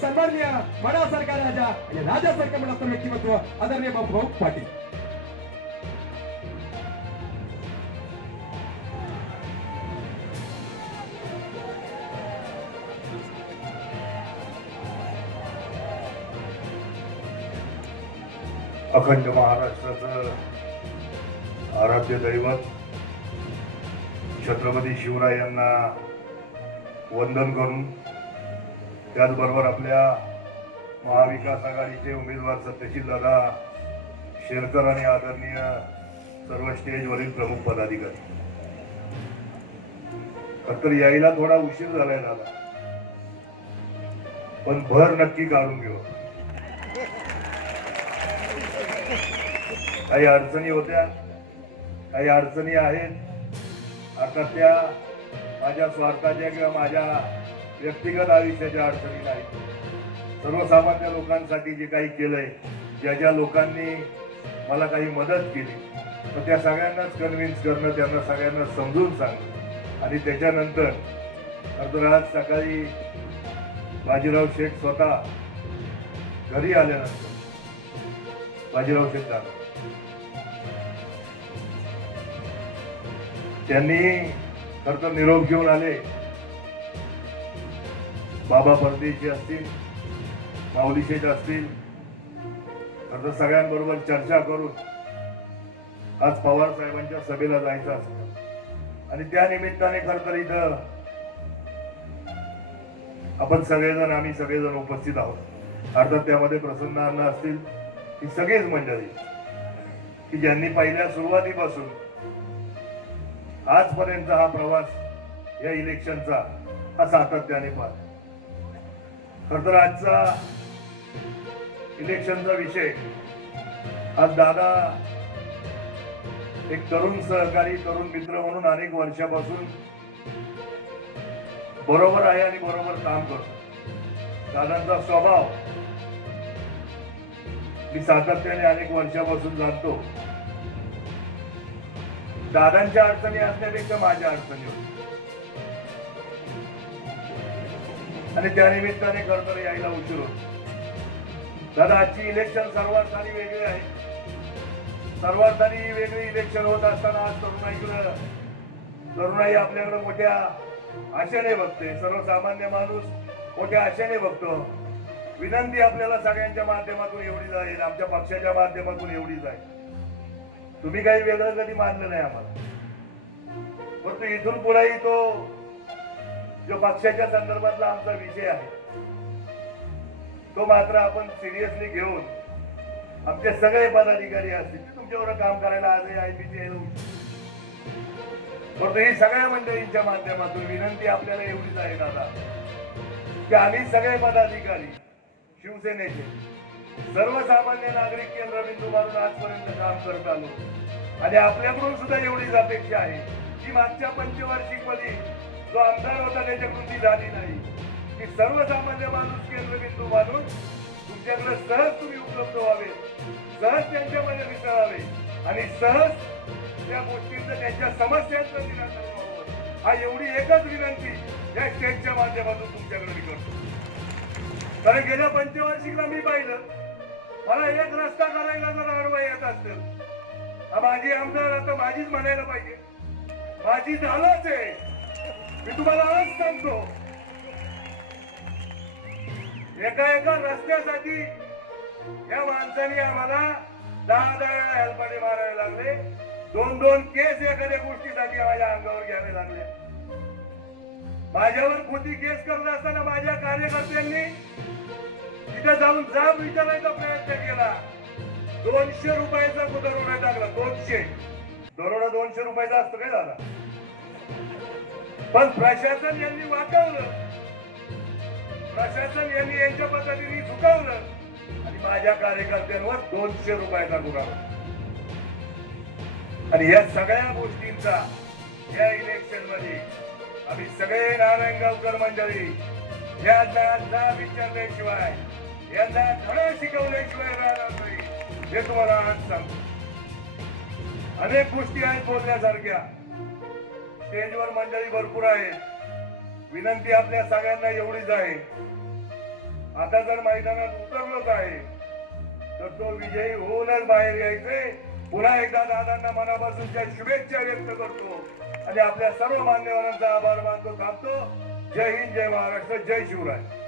सन्माननीय मनासारखा राजा आणि राजासारखं मनाचं व्यक्तिमत्व आदरणीय ಬಾಬು पाटील अखंड महाराष्ट्राचं आराध्य दैवत छत्रपती शिवराय यांना वंदन करून त्याचबरोबर आपल्या महाविकास आघाडीचे उमेदवार सत्यशील दादा शेरकर आणि आदरणीय सर्व स्टेजवरील प्रमुख पदाधिकारी. तर यायला थोडा उशीर झालाय दादा. पण भर नक्की काढून घेऊ. काही अडचणी होत्या काही अडचणी आहेत. आता त्या माझ्या स्वार्थाच्या किंवा माझ्या व्यक्तिगत आयुष्याच्या अडचणी नाहीत सर्वसामान्य लोकांसाठी जे काही केलंय ज्या ज्या लोकांनी मला काही मदत केली तर त्या सगळ्यांनाच कन्व्हिन्स करणं त्यांना सगळ्यांना समजून सांगणं. आणि त्याच्यानंतर खरं तर आज सकाळी बाजीराव शेठ स्वतः घरी आल्यानंतर बाजीराव शेठ जाधव त्यांनी खरं तर निरोप घेऊन आले. बाबा परदेशी असतील माऊली शेठ असतील तर सगळ्यांबरोबर चर्चा करून आज पवार साहेबांच्या सभेला जायचं असतं. आणि त्या निमित्ताने खर तर इथं आपण सगळेजण आम्ही सगळेजण उपस्थित आहोत. अर्थात त्यामध्ये प्रसन्न अन्न असतील ही सगळीच मंडळी. की ज्यांनी पहिल्या सुरुवातीपासून आजपर्यंत हा प्रवास या इलेक्शनचा हा सातत्याने पार तर आजचा इलेक्शनचा विषय. आज दादा एक तरुण सहकारी तरुण मित्र म्हणून अनेक वर्षापासून बरोबर आहे आणि बरोबर काम करतो. दादांचा स्वभाव मी सातत्याने अनेक वर्षापासून जाणतो. दादांच्या अडचणी असण्यापेक्षा माझ्या अडचणी होत्या. आणि त्या निमित्ताने खर तर यायला उशीर होतो. दादा आजची इलेक्शन सर्वात सारी वेगळी आहे. सर्वात सारी वेगळी इलेक्शन होत असताना आज तरुणाईकडं तरुणाई आपल्याकडे मोठ्या आशेने बघते. सर्वसामान्य माणूस मोठ्या आशेने बघतो. विनंती आपल्याला सगळ्यांच्या माध्यमातून एवढीच आहे आमच्या पक्षाच्या माध्यमातून एवढीच आहे तुम्ही काही वेगळं कधी मानलं नाही आम्हाला. परंतु इथून पुढेही तो जो पक्षाच्या संदर्भातला आमचा विषय आहे तो मात्र आपण सिरियसली घेऊन आमचे सगळे पदाधिकारी असतील ते तुमच्यावर काम करायला आजही आय पी परंतु ही सगळ्या मंडळींच्या माध्यमातून विनंती आपल्याला एवढीच आहे दादा की आम्ही सगळे पदाधिकारी शिवसेनेचे सर्वसामान्य नागरिक केंद्रबिंदू मारून आजपर्यंत काम करत आलो. आणि आपल्याकडून सुद्धा एवढीच अपेक्षा आहे की मागच्या पंचवार्षिकमध्ये जो आमदार होता त्याच्या कृती झाली नाही. की सर्वसामान्य माणूस केंद्रबिंदू मानून तुमच्याकडे सहज तुम्ही उपलब्ध व्हावे. सहज त्यांच्यामध्ये मिसळावे आणि सहज त्या गोष्टींचं त्यांच्या समस्यांचं निराकरण व्हावं. हा एवढी एकच विनंती या स्टेटच्या माध्यमातून तुमच्याकडे मी करतो. कारण गेल्या पंचवार्षिकला मी पाहिलं मला एक रस्ता करायला जर अडवा येत असेल माझी आमदार आता माझीच म्हणायला पाहिजे. माझी झालंच आहे. मी तुम्हाला आज सांगतो. एका एका रस्त्यासाठी या माणसाने आम्हाला दहा दहा वेळा हेलपाटे मारायला लागले. दोन दोन केस एखाद्या गोष्टीसाठी माझ्या अंगावर घ्यावे लागले. माझ्यावर खोटी केस करत असताना माझ्या कार्यकर्त्यांनी तिथे जाऊन जाब विचारायचा प्रयत्न केला. दोनशे रुपयाचा दरोडा टाकला. दोनशे. दरोडा दोनशे रुपयाचा असतो काय झाला? पण प्रशासन यांनी वाचवलं प्रशासन यांनी यांच्या पद्धतीने चुकवलं. आणि माझ्या कार्यकर्त्यांवर दोनशे रुपयाचा गुन्हा आणि या सगळ्या गोष्टींचा या इलेक्शनमध्ये आम्ही सगळे नारायणगावकर मंडळी यांना जा विचारल्याशिवाय यांना धडा शिकवल्याशिवाय राहणार नाही हे तुम्हाला आज सांगतो. अनेक गोष्टी आहेत बोलण्यासारख्या. स्टेजवर मंडळी भरपूर आहेत. विनंती आपल्या सगळ्यांना एवढीच आहे. आता जर मैदानात उतरलोच आहे तर तो विजयी होऊनच बाहेर यायचे पुन्हा एकदा दादांना मनापासूनच्या शुभेच्छा व्यक्त करतो. आणि आपल्या सर्व मान्यवरांचा आभार मानतो थांबतो. जय हिंद जय महाराष्ट्र जय शिवराय.